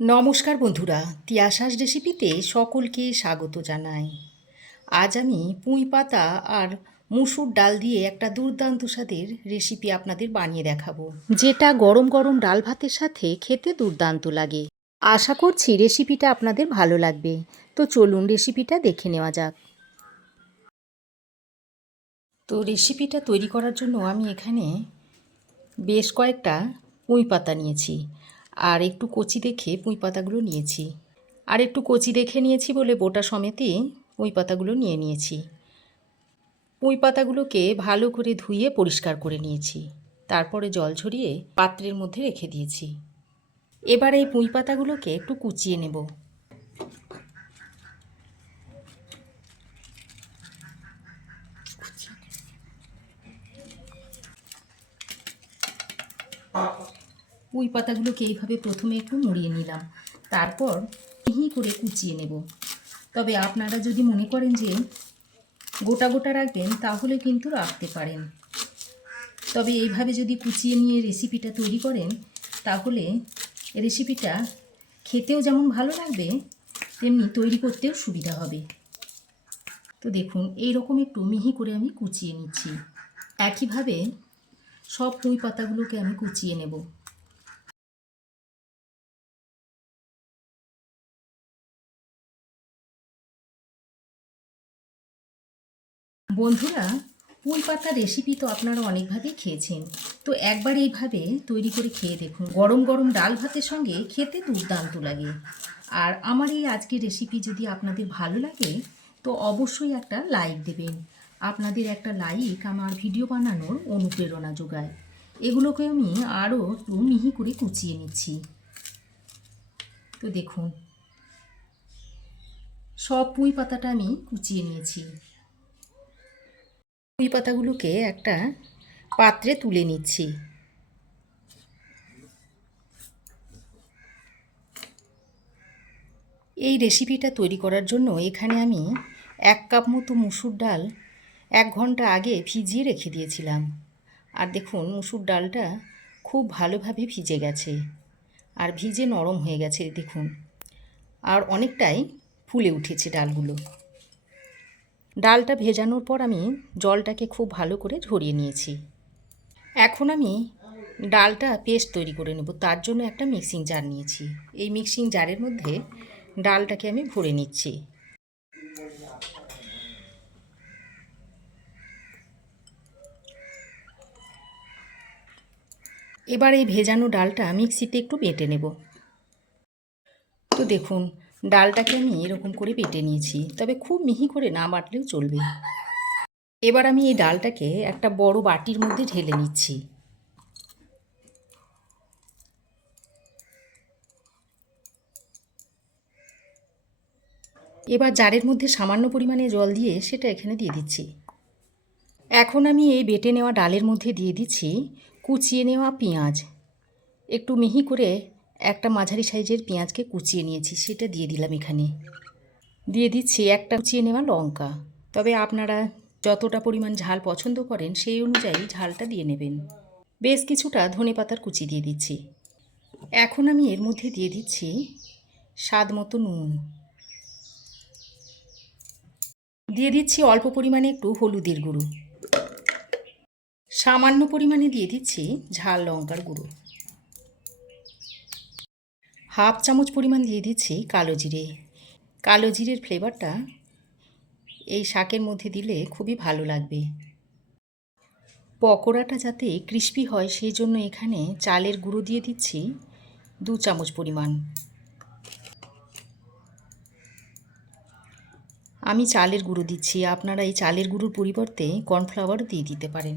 নমস্কার বন্ধুরা, তিয়াশাস রেসিপিতে সকলকে স্বাগত জানাই। আজ আমি পুঁই পাতা আর মুসুর ডাল দিয়ে একটা দুর্দান্ত স্বাদের রেসিপি আপনাদের বানিয়ে দেখাবো, যেটা গরম গরম ডাল ভাতের সাথে খেতে দুর্দান্ত লাগে। আশা করছি রেসিপিটা আপনাদের ভালো লাগবে, তো চলুন রেসিপিটা দেখে নেওয়া যাক। তো রেসিপিটা তৈরি করার জন্য আমি এখানে বেশ কয়েকটা পুঁই পাতা নিয়েছি। আর একটু কচি দেখে পুঁই পাতাগুলো নিয়েছি। আর একটু কচি দেখে নিয়েছি বলে বোটা সমেতই পুঁই পাতাগুলো নিয়ে নিয়েছি। পুঁই পাতাগুলোকে ভালো করে ধুয়ে পরিষ্কার করে নিয়েছি। তারপরে জল ঝরিয়ে পাত্রের মধ্যে রেখে দিয়েছি। এবার এই পুঁই পাতাগুলোকে একটু কুচিয়ে নেব। পুঁই পাতাগুলোকে এইভাবে প্রথমে একটু মুড়িয়ে নিলাম। তারপর মিহি করে কুচিয়ে নেব। তবে আপনারা যদি মনে করেন যে গোটা গোটা রাখবেন, তাহলে কিন্তু রাখতে পারেন। তবে এইভাবে যদি কুচিয়ে নিয়ে রেসিপিটা তৈরি করেন, তাহলে রেসিপিটা খেতেও যেমন ভালো লাগবে, তেমনি তৈরি করতেও সুবিধা হবে। তো দেখুন এই রকম একটু মিহি করে আমি কুচিয়ে নিচ্ছি। একইভাবে সব পুঁই পাতাগুলোকে আমি কুচিয়ে নেব। বন্ধুরা পুঁই পাতার রেসিপি তো আপনারা অনেকভাবেই খেয়েছেন। তো একবার এইভাবে তৈরি করে খেয়ে দেখুন। গরম গরম ডাল ভাতের সঙ্গে খেতে দুর্দান্ত লাগে। আর আমার এই আজকের রেসিপি যদি আপনাদের ভালো লাগে, তো অবশ্যই একটা লাইক দেবেন। আপনাদের একটা লাইক আমার ভিডিও বানানোর অনুপ্রেরণা যোগায়। এগুলোকে আমি আরও একটু মিহি করে কুচিয়ে নিচ্ছি। তো দেখুন, সব পুঁই পাতাটা আমি কুচিয়ে নিয়েছি। পুঁই পাতাগুলোকে একটা পাত্রে তুলে নিচ্ছি। এই রেসিপিটা তৈরি করার জন্য এখানে আমি এক কাপ মতো মুসুর ডাল এক ঘণ্টা আগে ভিজিয়ে রেখে দিয়েছিলাম। আর দেখুন, মুসুর ডালটা খুব ভালোভাবে ভিজে গেছে আর ভিজে নরম হয়ে গেছে, দেখুন। আর অনেকটাই ফুলে উঠেছে ডালগুলো। ডালটা ভেজানোর পর আমি জলটাকে খুব ভালো করে ঝরিয়ে নিয়েছি। এখন আমি ডালটা পেস্ট তৈরি করে নেব, তার জন্য একটা মিক্সিং জার নিয়েছি। এই মিক্সিং জারের মধ্যে ডালটাকে আমি ভরে নিচ্ছি। এবার এই ভেজানো ডালটা মিক্সিতে একটু বেটে নেব। তো দেখুন ডালটাকে আমি এরকম করে বেটে নিয়েছি, তবে খুব মিহি করে না বাটলেও চলবে। এবার আমি এই ডালটাকে একটা বড় বাটির মধ্যে ঢেলে নিচ্ছি। এবার জারের মধ্যে সামান্য পরিমাণে জল দিয়ে সেটা এখানে দিয়ে দিচ্ছি। এখন আমি এই বেটে নেওয়া ডালের মধ্যে দিয়ে দিচ্ছি কুচিয়ে নেওয়া পেঁয়াজ। একটু মিহি করে একটা মাঝারি সাইজের পেঁয়াজকে কুচিয়ে নিয়েছি, সেটা দিয়ে দিলাম এখানে। দিয়ে দিচ্ছি একটা কুচিয়ে নেওয়া লঙ্কা। তবে আপনারা যতটা পরিমাণ ঝাল পছন্দ করেন, সেই অনুযায়ী ঝালটা দিয়ে নেবেন। বেশ কিছুটা ধনে পাতার কুচি দিয়ে দিচ্ছি। এখন আমি এর মধ্যে দিয়ে দিচ্ছি স্বাদ মতো নুন। দিয়ে দিচ্ছি অল্প পরিমাণে একটু হলুদের গুঁড়ো। সামান্য পরিমাণে দিয়ে দিচ্ছি ঝাল লঙ্কার গুঁড়ো। হাফ চামচ পরিমাণ দিয়ে দিচ্ছি কালো জিরে। কালো জিরের ফ্লেভারটা এই শাকের মধ্যে দিলে খুবই ভালো লাগবে। পকোড়াটা যাতে ক্রিস্পি হয় সেই জন্য এখানে চালের গুঁড়ো দিয়ে দিচ্ছি দু চামচ পরিমাণ। আমি চালের গুঁড়ো দিচ্ছি, আপনারা এই চালের গুঁড়োর পরিবর্তে কর্নফ্লাওয়ারও দিয়ে দিতে পারেন।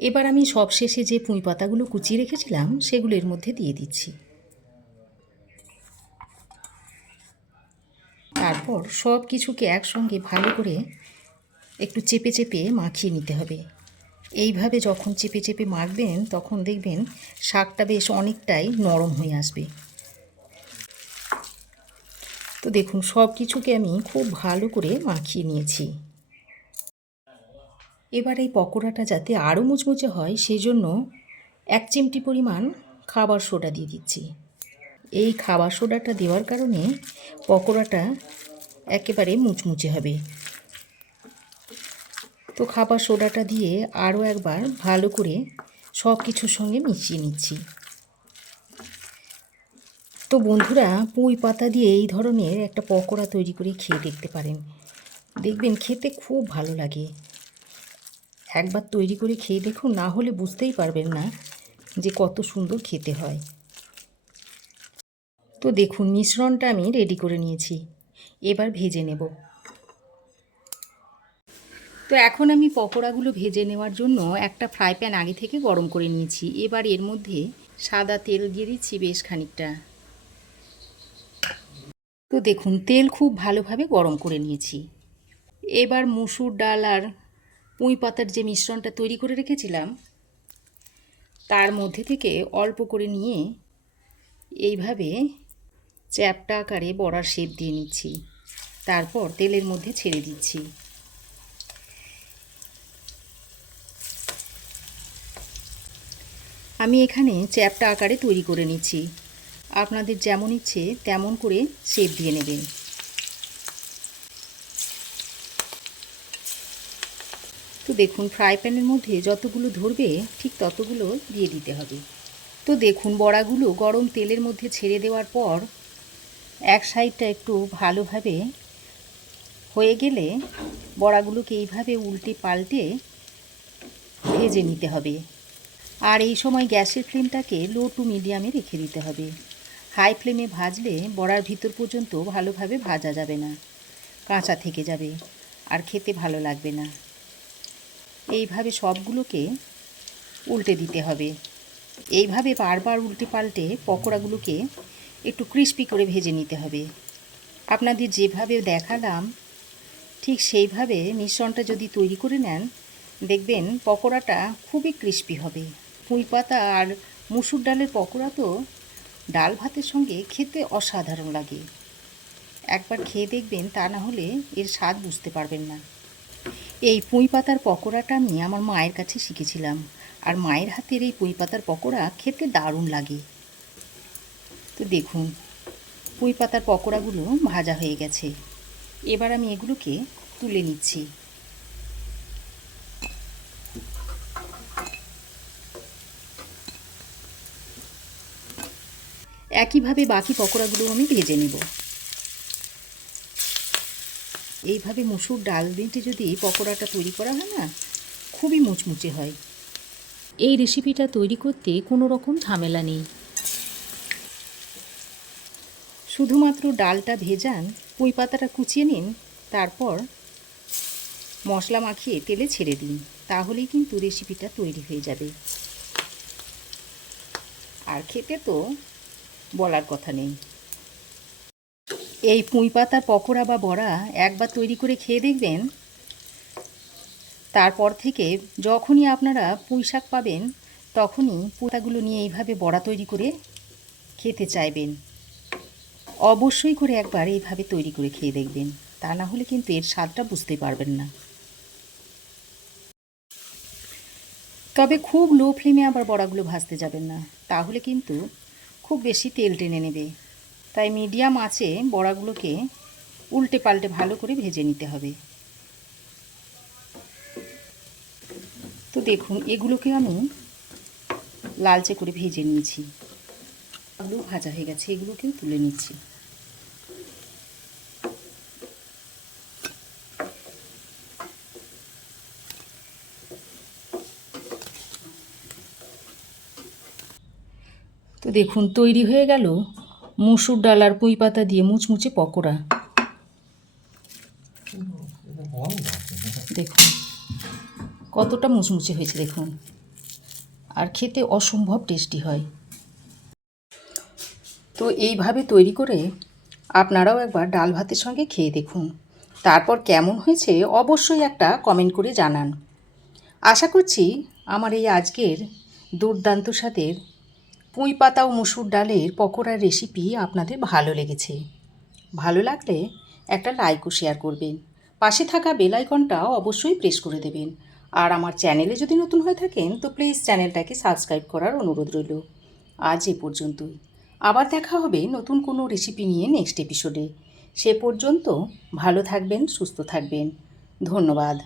এবার আমি সবশেষে যে পুঁই পাতাগুলো কুচিয়ে রেখেছিলাম সেগুলো এর মধ্যে দিয়ে দিচ্ছি। তারপর সব কিছুকে একসঙ্গে ভালো করে একটু চেপে চেপে মাখিয়ে নিতে হবে। এইভাবে যখন চেপে চেপে মাখবেন, তখন দেখবেন শাকটা বেশ অনেকটাই নরম হয়ে আসবে। তো দেখুন সব কিছুকে আমি খুব ভালো করে মাখিয়ে নিয়েছি। এবার এই পকোড়াটা যাতে আরও মুচমুচে হয় সেই জন্য এক চিমটি পরিমাণ খাবার সোডা দিয়ে দিচ্ছি। এই খাবার সোডাটা দেওয়ার কারণে পকোড়াটা একেবারে মুচমুচে হবে। তো খাবার সোডাটা দিয়ে আরও একবার ভালো করে সব কিছুর সঙ্গে মিশিয়ে নিচ্ছি। তো বন্ধুরা, পুঁই পাতা দিয়ে এই ধরনের একটা পকোড়া তৈরি করে খেয়ে দেখতে পারেন। দেখবেন খেতে খুব ভালো লাগে। একবার তৈরি করে খেয়ে দেখুন, না হলে বুঝতেই পারবেন না যে কত সুন্দর খেতে হয়। তো দেখুন, মিশ্রণটা আমি রেডি করে নিয়েছি। এবার ভেজে নেব। তো এখন আমি পকোড়াগুলো ভেজে নেওয়ার জন্য একটা ফ্রাই প্যান আগে থেকে গরম করে নিয়েছি। এবার এর মধ্যে সাদা তেল দিয়ে দিচ্ছি বেশ খানিকটা। তো দেখুন, তেল খুব ভালোভাবে গরম করে নিয়েছি। এবার মুসুর ডাল আর পুঁই পাতার যে মিশ্রণটা তৈরি করে রেখেছিলাম, তার মধ্যে থেকে অল্প করে নিয়ে এইভাবে চ্যাপটা আকারে বড়ার শেপ দিয়ে নিচ্ছি। তারপর তেলের মধ্যে ছেড়ে দিচ্ছি। আমি এখানে চ্যাপটা আকারে তৈরি করে নিচ্ছি। আপনাদের যেমন ইচ্ছে তেমন করে শেপ দিয়ে নেবেন। তো দেখুন ফ্রাই প্যানের মধ্যে যতগুলো ধরবে, ঠিক ততগুলো দিয়ে দিতে হবে। তো দেখুন, বড়াগুলো গরম তেলের মধ্যে ছেড়ে দেওয়ার পর এক সাইডটা একটু ভালোভাবে হয়ে গেলে বড়াগুলোকে এইভাবে উল্টে পাল্টে ভেজে নিতে হবে। আর এই সময় গ্যাসের ফ্লেমটাকে লো টু মিডিয়ামে রেখে দিতে হবে। হাই ফ্লেমে ভাজলে বড়ার ভিতর পর্যন্ত ভালোভাবে ভাজা যাবে না, কাঁচা থেকে যাবে, আর খেতে ভালো লাগবে না। এইভাবে সবগুলোকে উল্টে দিতে হবে। এইভাবে বারবার উল্টে পাল্টে পকোড়াগুলোকে একটু ক্রিস্পি করে ভেজে নিতে হবে। আপনাদের যেভাবে দেখালাম, ঠিক সেইভাবে মিশ্রণটা যদি তৈরি করে নেন, দেখবেন পকোড়াটা খুবই ক্রিস্পি হবে। পুঁই পাতা আর মুসুর ডালের পকোড়া তো ডাল ভাতের সঙ্গে খেতে অসাধারণ লাগে। একবার খেয়ে দেখবেন তা না হলে এর স্বাদ বুঝতে পারবেন না। এই পুঁই পাতার পকোড়াটা আমি আমার মায়ের কাছে শিখেছিলাম। আর মায়ের হাতের এই পুঁই পাতার পকোড়া খেতে দারুণ লাগে। তো দেখুন পুঁই পাতার পকোড়াগুলো ভাজা হয়ে গেছে। এবার আমি এগুলোকে তুলে নিচ্ছি। একইভাবে বাকি পকোড়াগুলো আমি ভেজে নেব। এইভাবে মুসুর ডাল বেটে যদি পকোড়াটা তৈরি করা হয় না খুবই মুচমুচে হয়। এই রেসিপিটা তৈরি করতে কোনো রকম ঝামেলা নেই। শুধুমাত্র ডালটা ভেজান পুঁই পাতাটা কুচিয়ে নিন তারপর মশলা মাখিয়ে তেলে ছেড়ে দিন তাহলেই কিন্তু রেসিপিটা তৈরি হয়ে যাবে। আর খেতে তো বলার কথা নেই। এই পুঁই পাতার পকোড়া বা বড়া একবার তৈরি করে খেয়ে দেখবেন। তারপর থেকে যখনই আপনারা পুঁই শাক পাবেন, তখনই পোতাগুলো নিয়ে এইভাবে বড়া তৈরি করে খেতে চাইবেন। অবশ্যই করে একবার এইভাবে তৈরি করে খেয়ে দেখবেন। তা না হলে কিন্তু এর স্বাদটা বুঝতে পারবেন না। তবে খুব লো ফ্লেমে আবার বড়াগুলো ভাজতে যাবেন না। তাহলে কিন্তু খুব বেশি তেল টেনে নেবে। তাই মিডিয়াম আঁচে বড়াগুলোকে উল্টে পাল্টে ভালো করে ভেজে নিতে হবে। তো দেখুন, এগুলোকে আমি লালচে করে ভেজে নিয়েছি। আলু ভাজা হয়ে গেছে, এগুলোকেও তুলে নিচ্ছি। তো দেখুন, তৈরি হয়ে গেল মুসুর ডাল আর পুঁই পাতা দিয়ে মুচমুচে পকোড়া। দেখুন, কতটা মুচমুচে হয়েছে, দেখুন। আর খেতে অসম্ভব টেস্টি হয়। তো এইভাবে তৈরি করে আপনারাও একবার ডাল ভাতের সঙ্গে খেয়ে দেখুন। তারপর কেমন হয়েছে অবশ্যই একটা কমেন্ট করে জানান। আশা করছি আমার এই আজকের দুর্দান্ত স্বাদের পুঁই পাতা ও মুসুর ডালের পকোড়ার রেসিপি আপনাদের ভালো লেগেছে। ভালো লাগলে একটা লাইক ও শেয়ার করবেন। পাশে থাকা বেল আইকনটা অবশ্যই প্রেস করে দেবেন। আর আমার চ্যানেলে যদি নতুন হয়ে থাকেন, তো প্লিজ চ্যানেলটাকে সাবস্ক্রাইব করার অনুরোধ রইল। আজ এ পর্যন্তই। আবার দেখা হবে নতুন কোনো রেসিপি নিয়ে নেক্সট এপিসোডে সে পর্যন্ত ভালো থাকবেন, সুস্থ থাকবেন। ধন্যবাদ।